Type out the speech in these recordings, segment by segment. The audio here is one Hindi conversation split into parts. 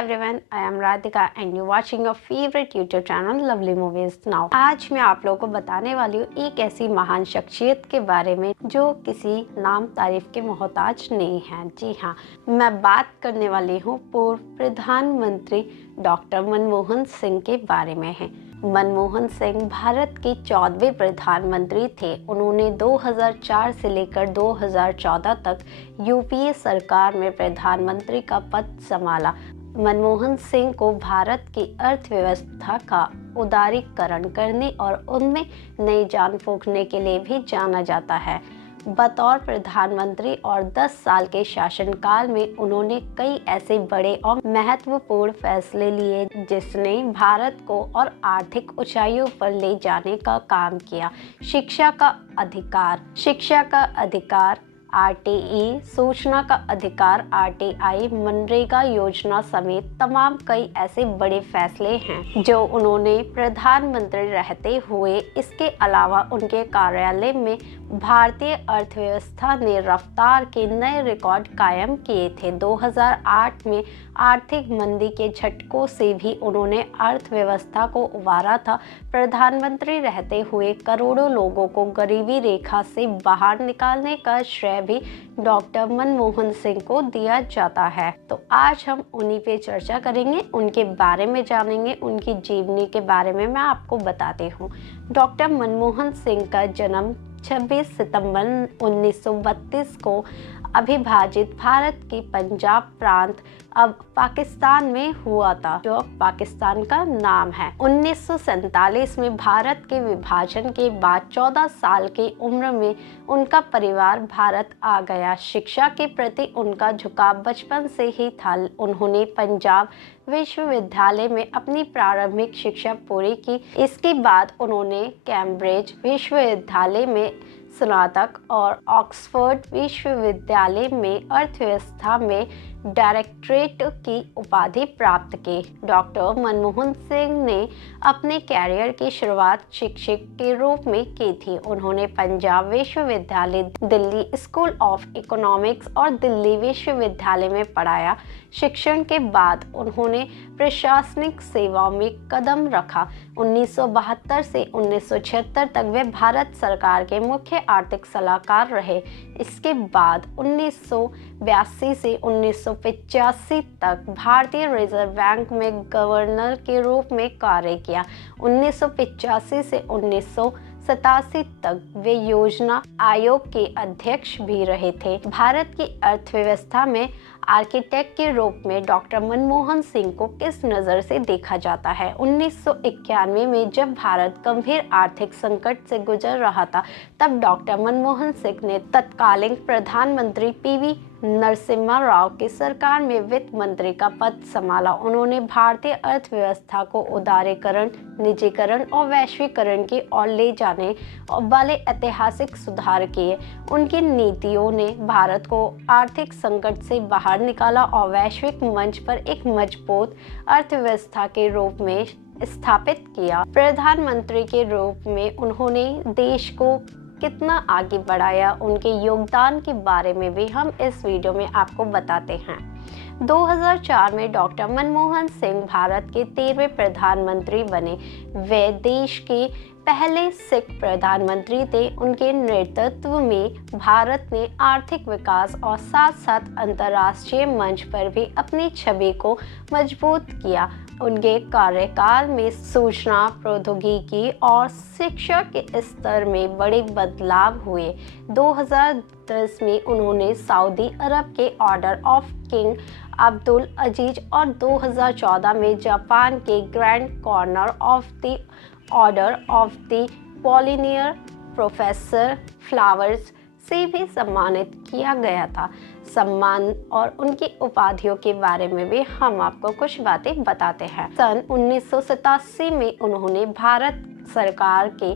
everyone, I am Radhika and you're watching your favorite YouTube channel Lovely Movies Now। आज मैं आप लोगों को बताने वाली हूँ एक ऐसी महान शख्सियत के बारे में जो किसी नाम तारीफ के मोहताज नहीं है। जी हाँ, मैं बात करने वाली हूँ पूर्व प्रधानमंत्री डॉक्टर मनमोहन सिंह के बारे में है। मनमोहन सिंह भारत के 14वें प्रधानमंत्री थे। उन्होंने 2004 से लेकर 2014 तक यूपीए सरकार में प्रधानमंत्री का पद संभाला। मनमोहन सिंह को भारत की अर्थव्यवस्था का उदारीकरण करने और उनमें नई जान फूंकने के लिए भी जाना जाता है। बतौर प्रधानमंत्री और 10 साल के शासनकाल में उन्होंने कई ऐसे बड़े और महत्वपूर्ण फैसले लिए जिसने भारत को और आर्थिक ऊंचाइयों पर ले जाने का काम किया। शिक्षा का अधिकार आरटीई, सूचना का अधिकार आरटीआई, मनरेगा योजना समेत तमाम कई ऐसे बड़े फैसले हैं जो उन्होंने प्रधानमंत्री रहते हुए। इसके अलावा उनके कार्यालय में भारतीय अर्थव्यवस्था ने रफ्तार के नए रिकॉर्ड कायम किए थे। 2008 में आर्थिक मंदी के झटकों से भी उन्होंने अर्थव्यवस्था को उबारा था। प्रधानमंत्री रहते हुए करोड़ों लोगों को गरीबी रेखा से बाहर निकालने का श्रेय भी डॉक्टर मनमोहन सिंह को दिया जाता है। तो आज हम उन्हीं पे चर्चा करेंगे, उनके बारे में जानेंगे, उनकी जीवनी के बारे में मैं आपको बताती हूँ। डॉक्टर मनमोहन सिंह का जन्म 26 सितंबर 1932 को अविभाजित भारत के पंजाब प्रांत अब पाकिस्तान में हुआ था, जो अब पाकिस्तान का नाम है। 1947 में भारत के विभाजन के बाद 14 साल की उम्र में उनका परिवार भारत आ गया। शिक्षा के प्रति उनका झुकाव बचपन से ही था। उन्होंने पंजाब विश्वविद्यालय में अपनी प्रारंभिक शिक्षा पूरी की। इसके बाद उन्होंने कैम्ब्रिज विश्वविद्यालय में स्नातक और ऑक्सफोर्ड विश्वविद्यालय में अर्थव्यवस्था में डायरेक्टरेट की उपाधि प्राप्त की। डॉक्टर मनमोहन सिंह ने अपने कैरियर की शुरुआत शिक्षक के रूप में की थी। उन्होंने पंजाब विश्वविद्यालय, दिल्ली स्कूल ऑफ इकोनॉमिक्स और दिल्ली विश्वविद्यालय में पढ़ाया। शिक्षण के बाद उन्होंने प्रशासनिक सेवाओं में कदम रखा। 1972 से 1976 तक वे भारत सरकार के मुख्य आर्थिक सलाहकार रहे। इसके बाद 1982 से 1985 तक भारतीय रिजर्व बैंक में गवर्नर के रूप में कार्य किया। 1985 से 1987 तक वे योजना आयोग के अध्यक्ष भी रहे थे। भारत की अर्थव्यवस्था में आर्किटेक्ट के रूप में डॉक्टर मनमोहन सिंह को किस नज़र से देखा जाता है? 1991 में जब भारत गंभीर आर्थिक संकट से गुजर रहा था, तब डॉक्टर मनमोहन सिंह ने तत्कालीन प्रधानमंत्री पीवी नरसिम्हा राव की सरकार में वित्त मंत्री का पद संभाला। उन्होंने भारतीय अर्थव्यवस्था को उदारीकरण, निजीकरण और वैश्वीकरण की ओर ले जाने वाले ऐतिहासिक सुधार किए। उनकी नीतियों ने भारत को आर्थिक संकट से बाहर निकाला और वैश्विक मंच पर एक मजबूत अर्थव्यवस्था के रूप में स्थापित किया। प्रधानमंत्री के रूप में उन्होंने देश को कितना आगे बढ़ाया, उनके योगदान के बारे में भी हम इस वीडियो में आपको बताते हैं। 2004 में डॉक्टर मनमोहन सिंह भारत के 13वें प्रधानमंत्री बने। वे देश के पहले सिख प्रधानमंत्री थे। उनके नेतृत्व में भारत ने आर्थिक विकास और साथ साथ अंतर्राष्ट्रीय मंच पर भी अपनी छवि को मजबूत किया। उनके कार्यकाल में सूचना प्रौद्योगिकी और शिक्षा के स्तर में बड़े बदलाव हुए। 2010 में उन्होंने सऊदी अरब के order of king Abdul Aziz और 2014 में जापान के grand cordon of the order of the Paulownia प्रोफेसर फ्लावर्स से भी सम्मानित किया गया था। सम्मान और उनकी उपाधियों के बारे में भी हम आपको कुछ बातें बताते हैं। सन 1987 में उन्होंने भारत सरकार के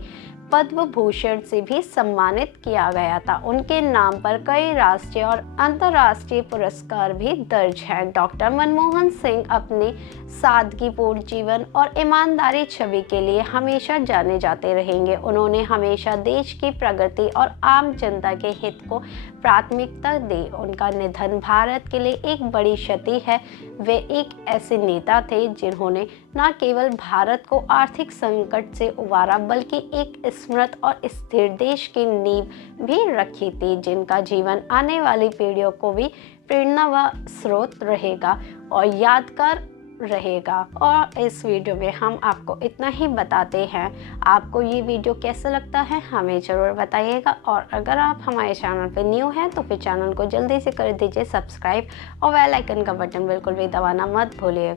पद्म भूषण से भी सम्मानित किया गया था। उनके नाम पर कई राष्ट्रीय और अंतर्राष्ट्रीय पुरस्कार भी दर्ज हैं। डॉक्टर मनमोहन सिंह अपने सादगीपूर्ण जीवन और ईमानदारी छवि के लिए हमेशा जाने जाते रहेंगे। उन्होंने हमेशा देश की प्रगति और आम जनता के हित को प्राथमिकता दी। उनका निधन भारत के लिए एक बड़ी क्षति है। वे एक ऐसे नेता थे जिन्होंने न केवल भारत को आर्थिक संकट से उबारा बल्कि एक समृद्ध और स्थिर देश की नींव भी रखी थी, जिनका जीवन आने वाली पीढ़ियों को भी प्रेरणा व स्रोत रहेगा और यादगार रहेगा। और इस वीडियो में हम आपको इतना ही बताते हैं। आपको ये वीडियो कैसा लगता है हमें ज़रूर बताइएगा, और अगर आप हमारे चैनल पर न्यू हैं तो फिर चैनल को जल्दी से कर दीजिए सब्सक्राइब और बेल आइकन का बटन बिल्कुल भी दबाना मत भूलिएगा।